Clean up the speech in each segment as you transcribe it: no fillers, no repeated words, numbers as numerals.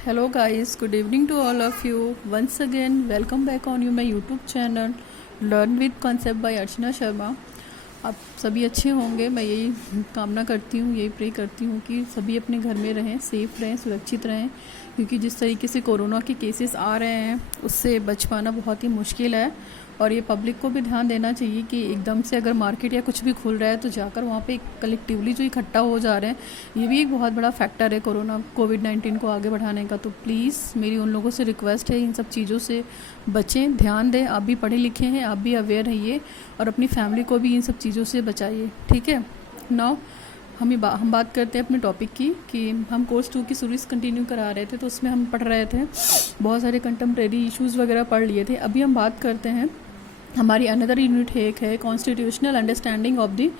Hello guys, good evening to all of you. Once again, welcome back on my YouTube channel Learn with Concept by Archana Sharma. आप सभी अच्छे होंगे, मैं यही कामना करती हूँ, यही प्रे करती हूँ कि सभी अपने घर में रहें, सेफ रहें, सुरक्षित रहें, क्योंकि जिस तरीके से कोरोना के केसेस आ रहे हैं उससे बच पाना बहुत ही मुश्किल है। और ये पब्लिक को भी ध्यान देना चाहिए कि एकदम से अगर मार्केट या कुछ भी खुल रहा है तो जाकर वहाँ पे कलेक्टिवली जो इकट्ठा हो जा रहे हैं, ये भी एक बहुत बड़ा फैक्टर है कोविड-19 को आगे बढ़ाने का। तो प्लीज़ मेरी उन लोगों से रिक्वेस्ट है, इन सब चीज़ों से बचें, ध्यान दें। आप भी पढ़े लिखे हैं, आप भी अवेयर रहिए और अपनी फैमिली को भी इन सब चीज़ों से बचाइए, ठीक है। नाउ हम बात करते हैं अपने टॉपिक की कि हम कोर्स 2 की सीरीज़ कंटिन्यू करा रहे थे, तो उसमें हम पढ़ रहे थे, बहुत सारे कंटेम्प्रेरी इश्यूज़ वगैरह पढ़ लिए थे। अभी हम बात करते हैं, हमारी अनदर यूनिट एक है constitutional understanding of the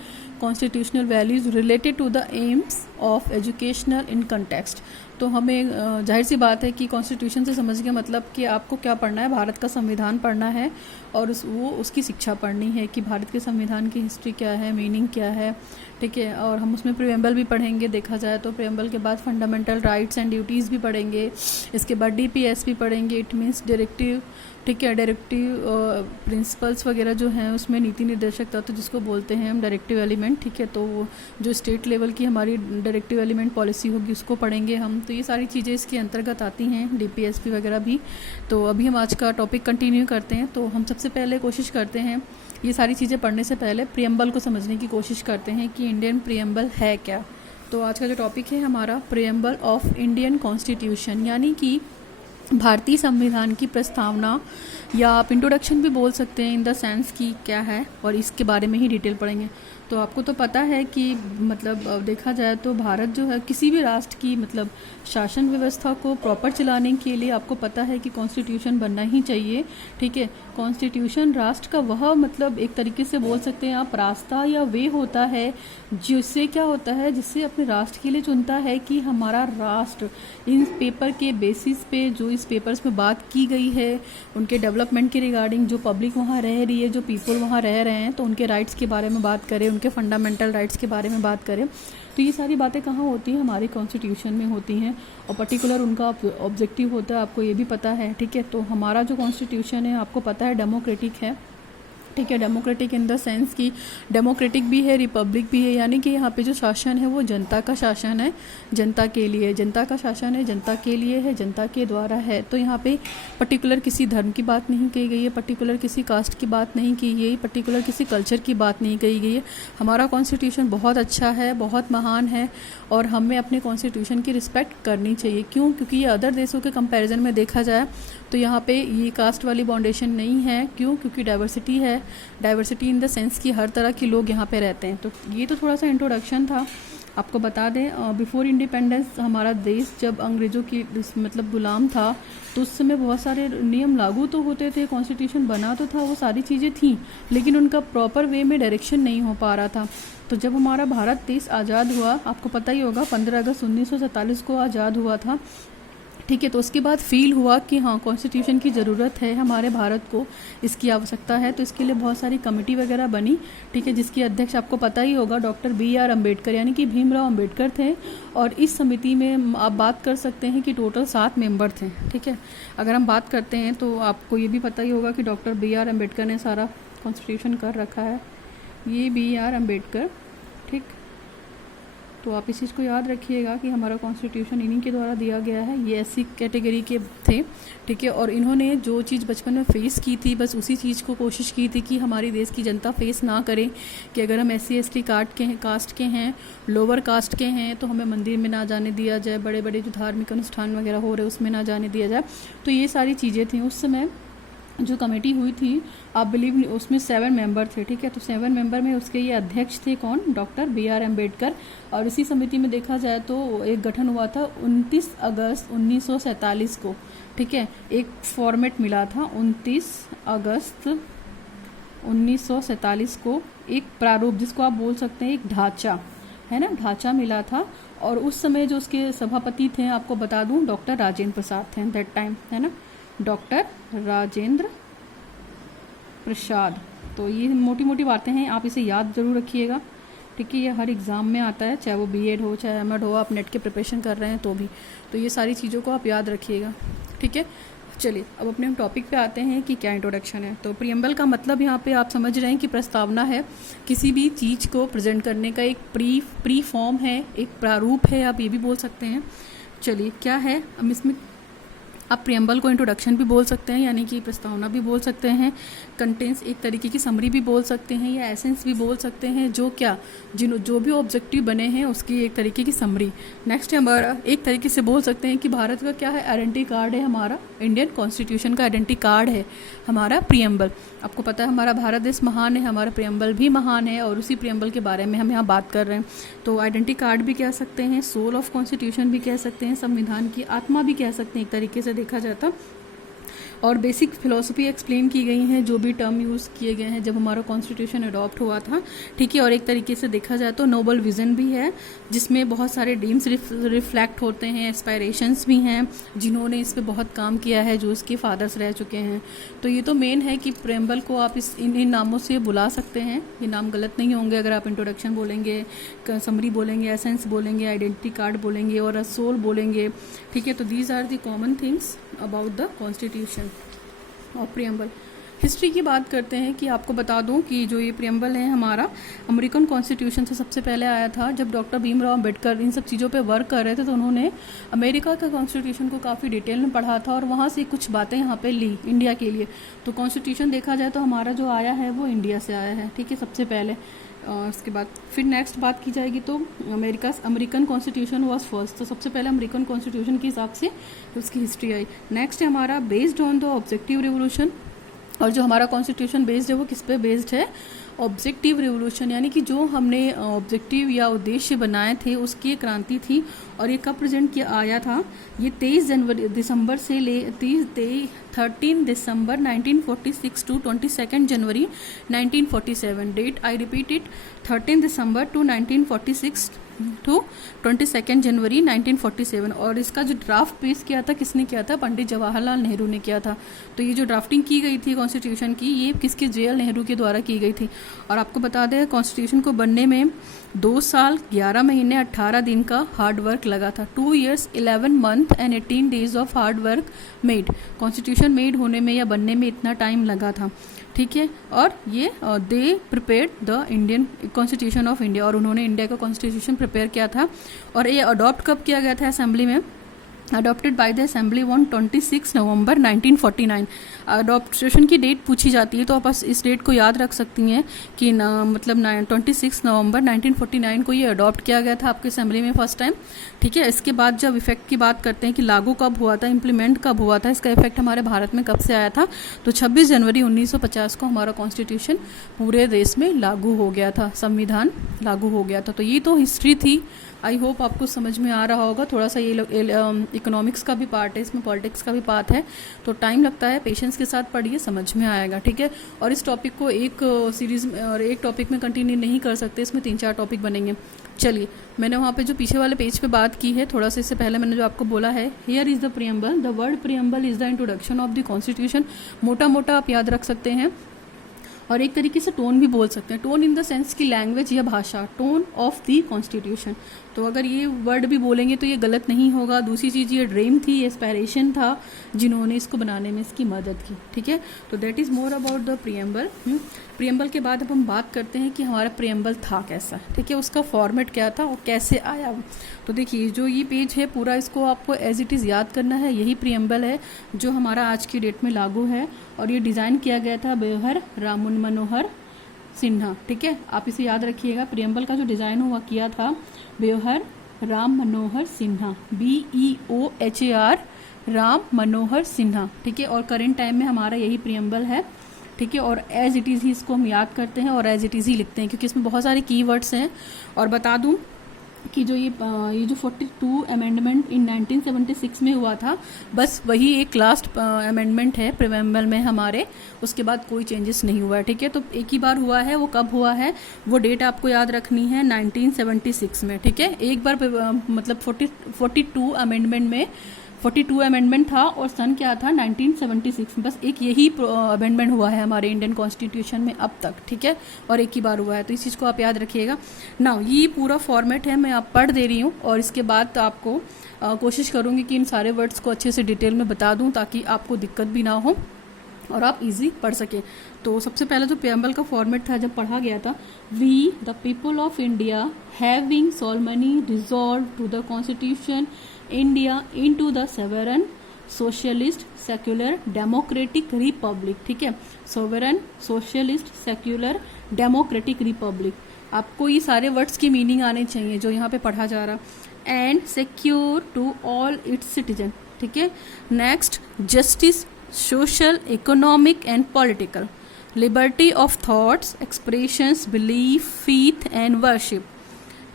constitutional values related to the aims of educational in context. तो हमें जाहिर सी बात है कि कॉन्स्टिट्यूशन से समझ के मतलब कि आपको क्या पढ़ना है, भारत का संविधान पढ़ना है और उसकी शिक्षा पढ़नी है कि भारत के संविधान की हिस्ट्री क्या है, मीनिंग क्या है, ठीक है। और हम उसमें प्रीएम्बल भी पढ़ेंगे, देखा जाए तो प्रीएम्बल के बाद फंडामेंटल राइट्स एंड ड्यूटीज़ भी पढ़ेंगे, इसके बाद डीपीएस भी पढ़ेंगे, इट मीन्स डायरेक्टिव, ठीक है। डायरेक्टिव प्रिंसिपल्स वगैरह जो हैं उसमें नीति निर्देशक तत्व जिसको बोलते हैं हम डायरेक्टिव एलिमेंट, ठीक है। तो वो जो स्टेट लेवल की हमारी डायरेक्टिव एलिमेंट पॉलिसी होगी उसको पढ़ेंगे हम। तो ये सारी चीज़ें इसके अंतर्गत आती हैं, डीपीएसपी वगैरह भी। तो अभी हम आज का टॉपिक कंटिन्यू करते हैं। तो हम सबसे पहले कोशिश करते हैं, ये सारी चीज़ें पढ़ने से पहले प्रीएम्बल को समझने की कोशिश करते हैं कि इंडियन प्रीएम्बल है क्या। तो आज का जो टॉपिक है हमारा प्रीएम्बल ऑफ इंडियन कॉन्स्टिट्यूशन, यानी कि भारतीय संविधान की प्रस्तावना, या आप इंट्रोडक्शन भी बोल सकते हैं इन द सेंस कि क्या है, और इसके बारे में ही डिटेल पढ़ेंगे। तो आपको तो पता है कि मतलब देखा जाए तो भारत जो है किसी भी राष्ट्र की मतलब शासन व्यवस्था को प्रॉपर चलाने के लिए आपको पता है कि कॉन्स्टिट्यूशन बनना ही चाहिए, ठीक है। कॉन्स्टिट्यूशन राष्ट्र का वह मतलब एक तरीके से बोल सकते हैं आप रास्ता या वे होता है जिससे क्या होता है, जिससे अपने राष्ट्र के लिए चुनता है कि हमारा राष्ट्र इन पेपर के बेसिस पे जो इस पेपर्स में बात की गई है उनके डेवलपमेंट के रिगार्डिंग, जो पब्लिक वहाँ रह रही है, जो पीपल वहाँ रह रहे हैं, तो उनके राइट्स के बारे में बात करें, उनके फंडामेंटल राइट्स के बारे में बात करें। तो ये सारी बातें कहाँ होती हैं, हमारे कॉन्स्टिट्यूशन में होती हैं, और पर्टिकुलर उनका ऑब्जेक्टिव होता है, आपको ये भी पता है, ठीक है। तो हमारा जो कॉन्स्टिट्यूशन है आपको पता है डेमोक्रेटिक है, ठीक है। डेमोक्रेटिक इन द सेंस कि डेमोक्रेटिक भी है, रिपब्लिक भी है, यानी कि यहाँ पे जो शासन है वो जनता का शासन है, जनता के लिए, जनता का शासन है, जनता के लिए है, जनता के द्वारा है। तो यहाँ पे पर्टिकुलर किसी धर्म की बात नहीं कही गई है, पर्टिकुलर किसी कास्ट की बात नहीं की गई, पर्टिकुलर किसी कल्चर की बात नहीं कही गई है। हमारा कॉन्स्टिट्यूशन बहुत अच्छा है, बहुत महान है, और हमें अपने कॉन्स्टिट्यूशन की रिस्पेक्ट करनी चाहिए। क्यों? क्योंकि ये अदर देशों के कंपैरिजन में देखा जाए तो यहाँ पे ये कास्ट वाली बाउंडेशन नहीं है। क्यों? क्योंकि डाइवर्सिटी है, डाइवर्सिटी इन द सेंस कि हर तरह के लोग यहाँ पे रहते हैं। तो ये तो थोड़ा सा इंट्रोडक्शन था। आपको बता दें, बिफोर इंडिपेंडेंस हमारा देश जब अंग्रेज़ों की मतलब गुलाम था, तो उस समय बहुत सारे नियम लागू तो होते थे, कॉन्स्टिट्यूशन बना तो था, वो सारी चीज़ें थी, लेकिन उनका प्रॉपर वे में डायरेक्शन नहीं हो पा रहा था। तो जब हमारा भारत देश आज़ाद हुआ, आपको पता ही होगा 15 अगस्त 1947 को आज़ाद हुआ था, ठीक है। तो उसके बाद फील हुआ कि हाँ कॉन्स्टिट्यूशन की ज़रूरत है हमारे भारत को, इसकी आवश्यकता है। तो इसके लिए बहुत सारी कमेटी वगैरह बनी, ठीक है, जिसकी अध्यक्ष आपको पता ही होगा डॉक्टर BR अम्बेडकर यानी कि भीमराव अम्बेडकर थे। और इस समिति में आप बात कर सकते हैं कि टोटल 7 मेंबर थे, ठीक है। अगर हम बात करते हैं तो आपको ये भी पता ही होगा कि डॉक्टर BR अम्बेडकर ने सारा कॉन्स्टिट्यूशन कर रखा है, ये BR अम्बेडकर, ठीक। तो आप इस चीज़ को याद रखिएगा कि हमारा कॉन्स्टिट्यूशन इन्हीं के द्वारा दिया गया है। ये SC कैटेगरी के थे, ठीक है। और इन्होंने जो चीज़ बचपन में फेस की थी, बस उसी चीज़ को कोशिश की थी कि हमारी देश की जनता फेस ना करे कि अगर हम SC ST कास्ट के हैं, लोअर कास्ट के हैं, तो हमें मंदिर में ना जाने दिया जाए, बड़े बड़े जो धार्मिक अनुष्ठान वगैरह हो रहे उसमें ना जाने दिया जाए। तो ये सारी चीज़ें थी। उस समय जो कमेटी हुई थी, आप बिलीव, उसमें 7 मेंबर थे, ठीक है। तो 7 मेंबर में उसके ये अध्यक्ष थे कौन? Doctor BR Ambedkar. और इसी समिति में देखा जाए तो एक गठन हुआ था 29 अगस्त 1947 को, ठीक है। एक फॉर्मेट मिला था 29 अगस्त 1947 को, एक प्रारूप जिसको आप बोल सकते हैं एक ढांचा, है ना, ढांचा मिला था। और उस समय जो उसके सभापति थे आपको बता दूं डॉक्टर राजेंद्र प्रसाद थे दैट टाइम, है ना, डॉक्टर राजेंद्र प्रसाद। तो ये मोटी मोटी बातें हैं, आप इसे याद ज़रूर रखिएगा, ठीक है। ये हर एग्ज़ाम में आता है, चाहे वो बीएड हो चाहे एमएड हो, आप नेट के प्रिपरेशन कर रहे हैं तो भी। तो ये सारी चीज़ों को आप याद रखिएगा, ठीक है। चलिए अब अपने हम टॉपिक पे आते हैं कि क्या इंट्रोडक्शन है। तो प्रियम्बल का मतलब यहाँ पे आप समझ रहे हैं कि प्रस्तावना है, किसी भी चीज़ को प्रेजेंट करने का एक प्री फॉर्म है, एक प्रारूप है, आप ये भी बोल सकते हैं। चलिए क्या है, हम इसमें आप प्रियम्बल को इंट्रोडक्शन भी बोल सकते हैं, यानी कि प्रस्तावना भी बोल सकते हैं, कंटेंट्स एक तरीके की समरी भी बोल सकते हैं, या एसेंस भी बोल सकते हैं, जो भी ऑब्जेक्टिव बने हैं उसकी एक तरीके की समरी। नेक्स्ट हमारा एक तरीके से बोल सकते हैं कि भारत का क्या है, आइडेंटिटी कार्ड है हमारा, इंडियन कॉन्स्टिट्यूशन का आइडेंटिटी कार्ड है हमारा प्रियम्बल। आपको पता है हमारा भारत देश महान है, हमारा प्रियम्बल भी महान है, और उसी प्रियम्बल के बारे में हम यहाँ बात कर रहे हैं। तो आइडेंटिटी कार्ड भी कह सकते हैं, सोल ऑफ कॉन्स्टिट्यूशन भी कह सकते हैं, संविधान की आत्मा भी कह सकते हैं एक तरीके से देखा जाता। और बेसिक फिलॉसफी एक्सप्लेन की गई हैं, जो भी टर्म यूज़ किए गए हैं जब हमारा कॉन्स्टिट्यूशन अडॉप्ट हुआ था, ठीक है। और एक तरीके से देखा जाए तो नोबल विज़न भी है, जिसमें बहुत सारे ड्रीम्स रिफ्लेक्ट होते हैं, एस्पायरेशंस भी हैं, जिन्होंने इस पर बहुत काम किया है, जो इसके फादर्स रह चुके हैं। तो ये तो मेन है कि प्रियम्बल को आप इन नामों से बुला सकते हैं, ये नाम गलत नहीं होंगे अगर आप इंट्रोडक्शन बोलेंगे, समरी बोलेंगे, एसेंस बोलेंगे, आइडेंटिटी कार्ड बोलेंगे और सोल बोलेंगे, ठीक है। तो these are the common things about the constitution और प्रियम्बल। हिस्ट्री की बात करते हैं कि आपको बता दूं कि जो ये प्रियम्बल है हमारा अमेरिकन कॉन्स्टिट्यूशन से सबसे पहले आया था। जब डॉक्टर भीमराव अम्बेडकर इन सब चीज़ों पे वर्क कर रहे थे तो उन्होंने अमेरिका का कॉन्स्टिट्यूशन को काफ़ी डिटेल में पढ़ा था और वहाँ से कुछ बातें यहाँ पे ली इंडिया के लिए। तो कॉन्स्टिट्यूशन देखा जाए तो हमारा जो आया है वो इंडिया से आया है, ठीक है, सबसे पहले। उसके बाद फिर नेक्स्ट बात की जाएगी तो अमेरिकन कॉन्स्टिट्यूशन वाज फर्स्ट। तो सबसे पहले अमेरिकन कॉन्स्टिट्यूशन के हिसाब से उसकी हिस्ट्री आई। नेक्स्ट है हमारा based on the objective revolution, और जो हमारा कॉन्स्टिट्यूशन बेस्ड है वो किस पे बेस्ड है, ऑब्जेक्टिव रिवोल्यूशन, यानी कि जो हमने ऑब्जेक्टिव या उद्देश्य बनाए थे उसकी क्रांति थी। और ये कब प्रेजेंट किया आया था, ये 13 दिसंबर से ले 13 दिसंबर 1946 टू 22 जनवरी 1947। डेट आई रिपीट इट, 13 दिसंबर टू 1946 टू 22 जनवरी 1947। और इसका जो ड्राफ्ट पेश किया था किसने किया था, पंडित जवाहरलाल नेहरू ने किया था। तो ये जो ड्राफ्टिंग की गई थी कॉन्स्टिट्यूशन की, ये किसके, जेएल नेहरू के द्वारा की गई थी। और आपको बता दें कॉन्स्टिट्यूशन को बनने में 2 साल 11 महीने 18 दिन का हार्ड वर्क लगा था। 2 years 11 month and 18 days of hard work made. Constitution made होने में या बनने में इतना टाइम लगा था, ठीक है। और ये they prepared the Indian constitution of India, और उन्होंने इंडिया का कॉन्स्टिट्यूशन प्रिपेयर किया था। और ये अडॉप्ट कब किया गया था असेंबली में, adopted by the assembly on 26 November 1949। Adaptation की डेट पूछी जाती है तो आप इस डेट को याद रख सकती हैं कि मतलब 26 नवंबर 1949 को ये अडॉप्ट किया गया था आपके असेंबली में फर्स्ट टाइम, ठीक है। इसके बाद जब इफेक्ट की बात करते हैं कि लागू कब हुआ था, इम्प्लीमेंट कब हुआ था, इसका इफेक्ट हमारे भारत में कब से आया था, तो 26 जनवरी 1950 को हमारा कॉन्स्टिट्यूशन पूरे देश में लागू हो गया था, संविधान लागू हो गया था। तो ये तो हिस्ट्री थी। आई होप आपको समझ में आ रहा होगा। थोड़ा सा ये इकोनॉमिक्स का भी पार्ट है, इसमें पॉलिटिक्स का भी पार्ट है, तो टाइम लगता है, पेशेंस के साथ पढ़िए, समझ में आएगा, ठीक है। और इस टॉपिक को एक सीरीज में और एक टॉपिक में कंटिन्यू नहीं कर सकते, इसमें 3-4 टॉपिक बनेंगे। चलिए, मैंने वहाँ पे जो पीछे वाले पेज पे बात की है, थोड़ा सा इससे पहले मैंने जो आपको बोला है, here is the preamble, the word preamble is the introduction of the constitution. मोटा मोटा आप याद रख सकते हैं। और एक तरीके से टोन भी बोल सकते हैं, टोन इन द सेंस की लैंग्वेज या भाषा, टोन ऑफ द कॉन्स्टिट्यूशन। तो अगर ये वर्ड भी बोलेंगे तो ये गलत नहीं होगा। दूसरी चीज़, ये ड्रीम थी, ये एस्पायरेशन था जिन्होंने इसको बनाने में इसकी मदद की, ठीक है। तो that is more about the preamble. Preamble के बाद अब हम बात करते हैं कि हमारा प्रियम्बल था कैसा, ठीक है, उसका फॉर्मेट क्या था और कैसे आया। तो देखिए, जो ये पेज है पूरा, इसको आपको एज इट इज़ याद करना है। यही प्रियम्बल है जो हमारा आज की डेट में लागू है, और ये डिज़ाइन किया गया था बेहर राम मनोहर सिन्हा, ठीक है। आप इसे याद रखिएगा, प्रियम्बल का जो डिज़ाइन हुआ किया था बेहर राम मनोहर सिन्हा, BEOHAR, राम मनोहर सिन्हा, ठीक है। और करेंट टाइम में हमारा यही प्रियम्बल है, ठीक है। और एज इट इज़ ही इसको हम याद करते हैं और एज इट इज़ ही लिखते हैं, क्योंकि इसमें बहुत सारे कीवर्ड्स हैं। और बता दूं कि जो ये जो 42 अमेंडमेंट इन 1976 में हुआ था, बस वही एक लास्ट अमेंडमेंट है प्रियम्बल में हमारे, उसके बाद कोई चेंजेस नहीं हुआ है, ठीक है। तो एक ही बार हुआ है, वो कब हुआ है, वो डेट आपको याद रखनी है, 1976 में, ठीक है। एक बार मतलब 42 अमेंडमेंट में 42 अमेंडमेंट था और सन क्या था 1976। बस एक यही अमेंडमेंट हुआ है हमारे इंडियन कॉन्स्टिट्यूशन में अब तक, ठीक है, और एक ही बार हुआ है, तो इस चीज़ को आप याद रखिएगा। नाउ ये पूरा फॉर्मेट है, मैं आप पढ़ दे रही हूँ और इसके बाद आपको कोशिश करूँगी कि इन सारे वर्ड्स को अच्छे से डिटेल में बता दूँ ताकि आपको दिक्कत भी ना हो और आप इजी पढ़ सकें। तो सबसे पहले जो प्रेम्बल का फॉर्मेट था जब पढ़ा गया था, we the people of India having solemnly resolved to the constitution India into the sovereign socialist secular democratic republic, ठीक है, sovereign socialist secular democratic republic. आपको ये सारे वर्ड्स की मीनिंग आने चाहिए जो यहाँ पे पढ़ा जा रहा, and secure to all its citizen, ठीक है। Next, justice social economic and political, liberty of thoughts, expressions, belief, faith and worship.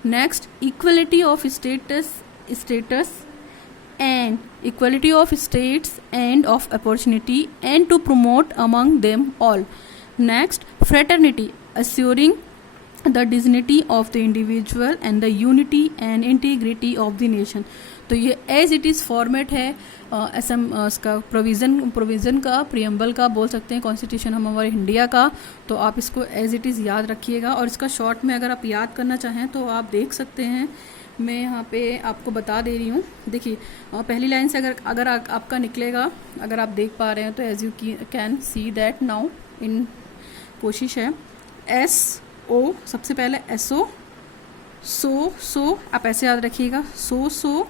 Next, equality of status and equality of states and of opportunity and to promote among them all. Next, fraternity, assuring the dignity of the individual and the unity and integrity of the nation. तो ये as it is format है इसका provision का, preamble का बोल सकते हैं, constitution हमारे इंडिया का। तो आप इसको एज इट इज़ याद रखिएगा और इसका शॉर्ट में अगर आप याद करना चाहें तो आप देख सकते हैं, मैं यहाँ पे आपको बता दे रही हूँ। देखिए पहली लाइन से अगर आपका निकलेगा, अगर आप देख पा रहे हैं तो as you can see that now इन कोशिश है SO, सबसे पहले SO, सो आप ऐसे याद रखिएगा, सो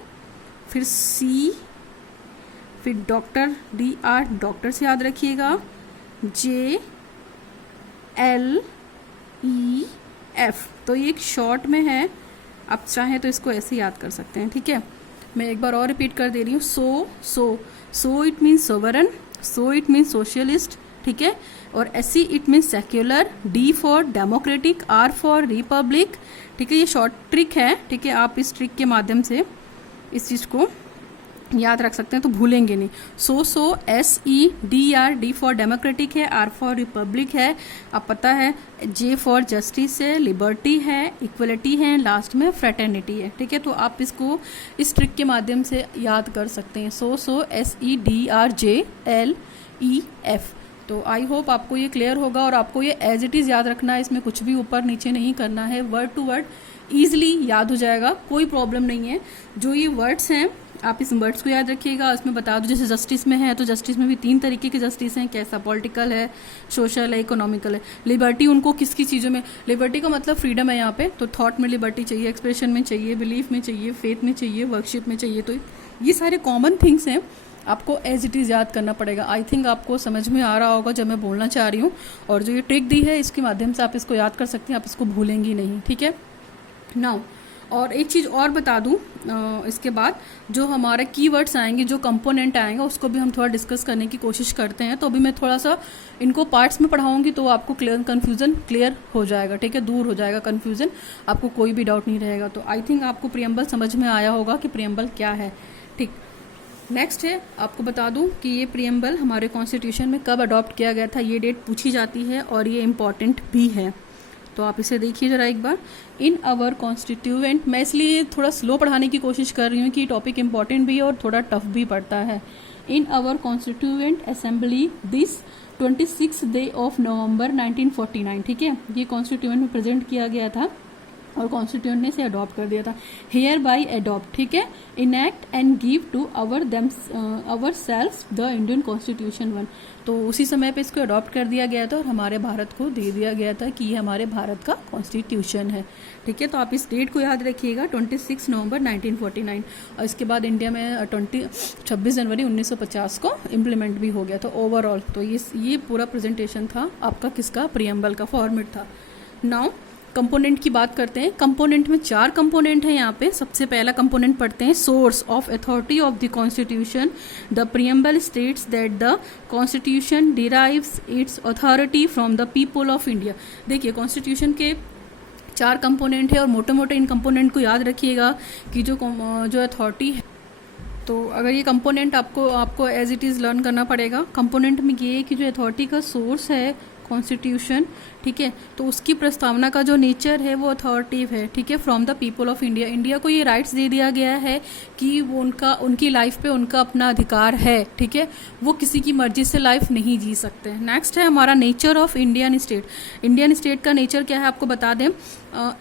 फिर C, फिर डॉक्टर DR, डॉक्टर से याद रखिएगा, JLEF। तो ये एक शॉर्ट में है, आप चाहें तो इसको ऐसे याद कर सकते हैं, ठीक है। मैं एक बार और रिपीट कर दे रही हूँ, so it means sovereign, so it means socialist, ठीक है, और SC it means secular, D for democratic, R for Republic, ठीक है। ये शॉर्ट ट्रिक है, ठीक है, आप इस ट्रिक के माध्यम से इस चीज़ को याद रख सकते हैं तो भूलेंगे नहीं। सो SEDR, D फॉर डेमोक्रेटिक है, R फॉर रिपब्लिक है, अब पता है, J फॉर जस्टिस है, लिबर्टी है, इक्वलिटी है, लास्ट में फ्रेटर्निटी है, ठीक है। तो आप इसको इस ट्रिक के माध्यम से याद कर सकते हैं, सो SEDRJLEF। तो आई होप आपको ये क्लियर होगा और आपको ये एज इट इज़ याद रखना है, इसमें कुछ भी ऊपर नीचे नहीं करना है, वर्ड टू वर्ड ईजिली याद हो जाएगा, कोई प्रॉब्लम नहीं है। जो ये वर्ड्स हैं आप इस वर्ड्स को याद रखिएगा। इसमें बता दो, जैसे जस्टिस में है तो जस्टिस में भी 3 तरीके के जस्टिस हैं, कैसा, पॉलिटिकल है, सोशल है, इकोनॉमिकल है। लिबर्टी उनको किस किस चीज़ों में, लिबर्टी का मतलब फ्रीडम है यहाँ पे, तो थॉट में लिबर्टी चाहिए, एक्सप्रेशन में चाहिए, बिलीफ में चाहिए, फेथ में चाहिए, वर्कशिप में चाहिए। तो ये सारे कॉमन थिंग्स हैं, आपको एज इट इज़ याद करना पड़ेगा। आई थिंक आपको समझ में आ रहा होगा जब मैं बोलना चाह रही हूँ, और जो ये ट्रिक दी है इसके माध्यम से आप इसको याद कर सकते हैं, आप इसको भूलेंगी नहीं, ठीक है। नाउ और एक चीज़ और बता दूं, इसके बाद जो हमारे कीवर्ड्स आएंगे, जो कंपोनेंट आएंगे, उसको भी हम थोड़ा डिस्कस करने की कोशिश करते हैं। तो अभी मैं थोड़ा सा इनको पार्ट्स में पढ़ाऊंगी तो आपको कन्फ्यूज़न क्लियर हो जाएगा, ठीक है, दूर हो जाएगा कन्फ्यूज़न, आपको कोई भी डाउट नहीं रहेगा। तो आई थिंक आपको प्रियम्बल समझ में आया होगा कि प्रियम्बल क्या है, ठीक। नेक्स्ट है, आपको बता दूं कि ये प्रियम्बल हमारे कॉन्स्टिट्यूशन में कब अडॉप्ट किया गया था, ये डेट पूछी जाती है और ये इम्पॉर्टेंट भी है। तो आप इसे देखिए ज़रा एक बार। इन आवर कॉन्स्टिट्यूएंट, मैं इसलिए थोड़ा स्लो पढ़ाने की कोशिश कर रही हूँ कि टॉपिक इम्पॉर्टेंट भी है और थोड़ा टफ भी पड़ता है। In our constituent assembly this 26 day of November 1949, ठीक है, ये कॉन्स्टिट्यूएंट में प्रेजेंट किया गया था और कॉन्स्टिट्यूएंट ने इसे अडॉप्ट कर दिया था। हेयर बाई अडॉप्ट, ठीक है, enact and give to our self the Indian constitution 1। तो उसी समय पे इसको अडॉप्ट कर दिया गया था और हमारे भारत को दे दिया गया था कि ये हमारे भारत का कॉन्स्टिट्यूशन है, ठीक है। तो आप इस डेट को याद रखिएगा, 26 नवंबर 1949, और इसके बाद इंडिया में 26 जनवरी 1950 को इम्प्लीमेंट भी हो गया था ओवरऑल। तो ये पूरा प्रेजेंटेशन था आपका, किसका, प्रियम्बल का फॉर्मेट था। नाउ कंपोनेंट की बात करते हैं। कंपोनेंट में 4 कंपोनेंट हैं यहाँ पे। सबसे पहला कंपोनेंट पढ़ते हैं, source of authority of the constitution. The preamble states that the constitution derives it's authority from the people of India. देखिए कॉन्स्टिट्यूशन के 4 कंपोनेंट है और मोटे मोटे इन कंपोनेंट को याद रखिएगा कि जो अथॉरिटी है, तो अगर ये कंपोनेंट आपको एज इट इज़ लर्न करना पड़ेगा। कंपोनेंट में ये है कि जो अथॉरिटी का सोर्स है कॉन्स्टिट्यूशन, ठीक है। तो उसकी प्रस्तावना का जो नेचर है वो अथॉरिटेटिव है, ठीक है, from the people of India. India को ये राइट्स दे दिया गया है कि वो उनकी लाइफ पे उनका अपना अधिकार है, ठीक है, वो किसी की मर्जी से लाइफ नहीं जी सकते। नेक्स्ट है हमारा nature of Indian state. Indian state का नेचर क्या है आपको बता दें।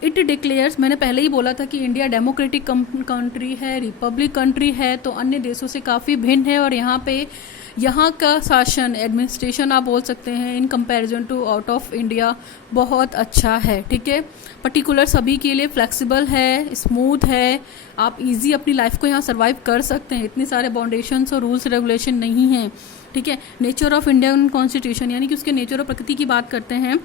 इट डिक्लेयर्स, मैंने पहले ही बोला था कि इंडिया डेमोक्रेटिक कंट्री है, रिपब्लिक कंट्री है, तो अन्य देशों से काफ़ी भिन्न है। और यहाँ का शासन, एडमिनिस्ट्रेशन आप बोल सकते हैं, in comparison to out of India बहुत अच्छा है, ठीक है। पर्टिकुलर सभी के लिए फ्लेक्सिबल है, स्मूथ है, आप इजी अपनी लाइफ को यहाँ सर्वाइव कर सकते हैं, इतने सारे बाउंडेशंस और रूल्स रेगुलेशन नहीं हैं, ठीक है। नेचर ऑफ इंडियन कॉन्स्टिट्यूशन, यानी कि उसके नेचर और प्रकृति की बात करते हैं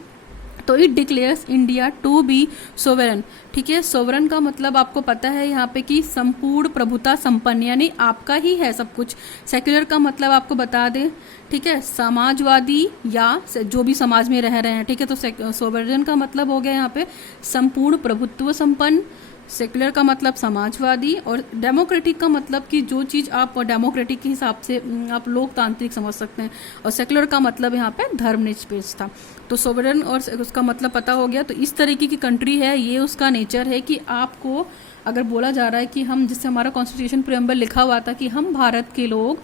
तो it declares India to be sovereign, ठीक है। सोवरेन का मतलब आपको पता है यहाँ पे कि संपूर्ण प्रभुता संपन्न, यानी आपका ही है सब कुछ। सेक्युलर का मतलब आपको बता दें, ठीक है, समाजवादी या जो भी समाज में रह रहे हैं, ठीक है। तो सोवरेन का मतलब हो गया यहाँ पे संपूर्ण प्रभुत्व संपन्न, सेक्युलर का मतलब समाजवादी, और डेमोक्रेटिक का मतलब कि जो चीज़ आप डेमोक्रेटिक के हिसाब से आप लोकतांत्रिक समझ सकते हैं, और सेक्युलर का मतलब यहाँ पे धर्मनिरपेक्षता। तो सोवरेन और उसका मतलब पता हो गया। तो इस तरीके की कंट्री है, ये उसका नेचर है कि आपको अगर बोला जा रहा है कि हम, जिससे हमारा कॉन्स्टिट्यूशन प्रियम्बल लिखा हुआ था कि हम भारत के लोग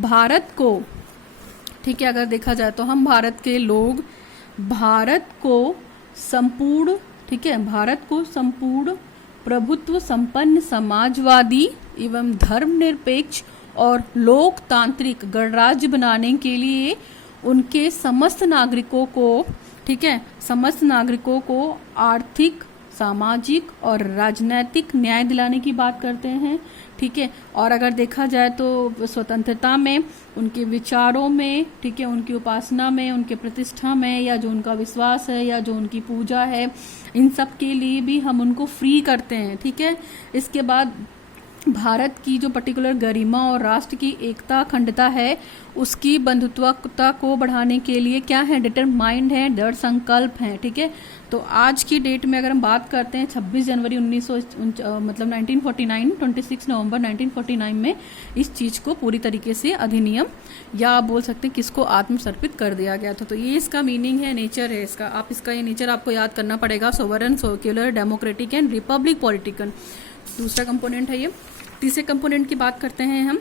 भारत को, ठीक है, अगर देखा जाए तो हम भारत के लोग भारत को संपूर्ण, ठीक है, भारत को संपूर्ण प्रभुत्व संपन्न समाजवादी एवं धर्मनिरपेक्ष और लोकतांत्रिक गणराज्य बनाने के लिए उनके समस्त नागरिकों को, ठीक है, समस्त नागरिकों को आर्थिक, सामाजिक और राजनैतिक न्याय दिलाने की बात करते हैं, ठीक है। और अगर देखा जाए तो स्वतंत्रता में, उनके विचारों में, ठीक है, उनकी उपासना में, उनके प्रतिष्ठा में, या जो उनका विश्वास है या जो उनकी पूजा है, इन सब के लिए भी हम उनको फ्री करते हैं, ठीक है। इसके बाद भारत की जो पर्टिकुलर गरिमा और राष्ट्र की एकता, अखंडता है, उसकी बंधुत्वता को बढ़ाने के लिए क्या है, डिटरमाइंड है, दृढ़ संकल्प है, ठीक है। तो आज की डेट में अगर हम बात करते हैं 26 जनवरी 1949, 26 नवंबर 1949 में इस चीज़ को पूरी तरीके से अधिनियम, या आप बोल सकते हैं किसको, आत्मसर्पित कर दिया गया था। तो ये इसका मीनिंग है, नेचर है इसका। आप इसका ये नेचर आपको याद करना पड़ेगा, sovereign, secular, democratic and Republic political. दूसरा कंपोनेंट है ये। तीसरे कंपोनेंट की बात करते हैं हम।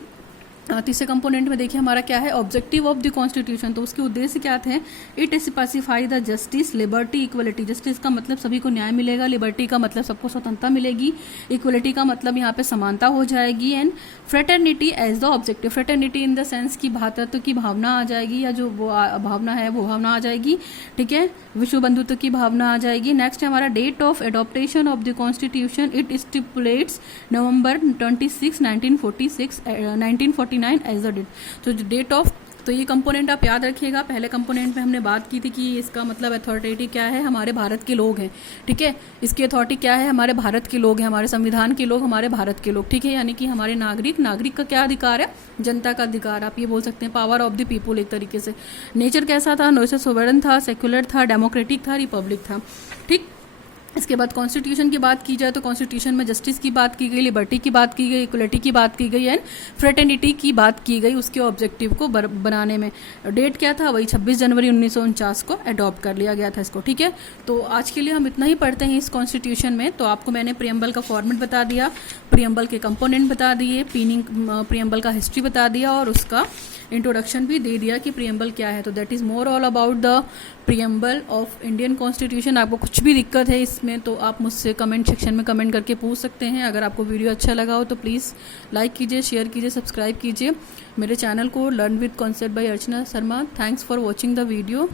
तीसरे कंपोनेंट में देखिए हमारा क्या है, ऑब्जेक्टिव ऑफ द कॉन्स्टिट्यूशन। तो उसके उद्देश्य क्या थे, it specify the justice, liberty, equality. Justice का मतलब सभी को न्याय मिलेगा, लिबर्टी का मतलब सबको स्वतंत्रता मिलेगी, इक्वलिटी का मतलब यहाँ पे समानता हो जाएगी, and fraternity as the objective. Fraternity in the sense की भ्रातृत्व की भावना आ जाएगी, या जो वो भावना है वो भावना आ जाएगी, ठीक है, विश्व बंधुत्व की भावना आ जाएगी। नेक्स्ट है हमारा date of adoption of the constitution. It stipulates November 26, 1949 as the date. तो डेट ऑफ, तो ये कंपोनेंट आप याद रखिएगा। पहले कंपोनेंट में हमने बात की थी कि इसका मतलब अथॉरिटेटिव क्या है, हमारे भारत के लोग हैं, ठीक है। इसकी अथॉरिटी क्या है, हमारे भारत के लोग हैं, हमारे संविधान के लोग, हमारे भारत के लोग, ठीक है। यानी कि हमारे नागरिक का क्या अधिकार है, जनता का अधिकार, आप ये बोल सकते हैं पावर ऑफ द पीपुल एक तरीके से। नेचर कैसा था, नोइसे सोवरेन था, सेक्युलर था, डेमोक्रेटिक था, रिपब्लिक था, ठीक। इसके बाद कॉन्स्टिट्यूशन की बात की जाए तो कॉन्स्टिट्यूशन में जस्टिस की बात की गई, लिबर्टी की बात की गई, इक्वलिटी की बात की गई, एंड फ्रेटर्निटी की बात की गई उसके ऑब्जेक्टिव को बनाने में। डेट क्या था, वही 26 जनवरी 1949 को अडॉप्ट कर लिया गया था इसको, ठीक है। तो आज के लिए हम इतना ही पढ़ते हैं इस कॉन्स्टिट्यूशन में। तो आपको मैंने प्रियम्बल का फॉर्मेट बता दिया, प्रियम्बल के कंपोनेंट बता दिए, प्रियम्बल का हिस्ट्री बता दिया, और उसका इंट्रोडक्शन भी दे दिया कि प्रियम्बल क्या है। तो that is more all about the preamble of Indian constitution. आपको कुछ भी दिक्कत है इसमें तो आप मुझसे कमेंट सेक्शन में कमेंट करके पूछ सकते हैं। अगर आपको वीडियो अच्छा लगा हो तो प्लीज़ लाइक कीजिए, शेयर कीजिए, सब्सक्राइब कीजिए मेरे चैनल को learn with concept bye Archana Sharma. Thanks for watching the video.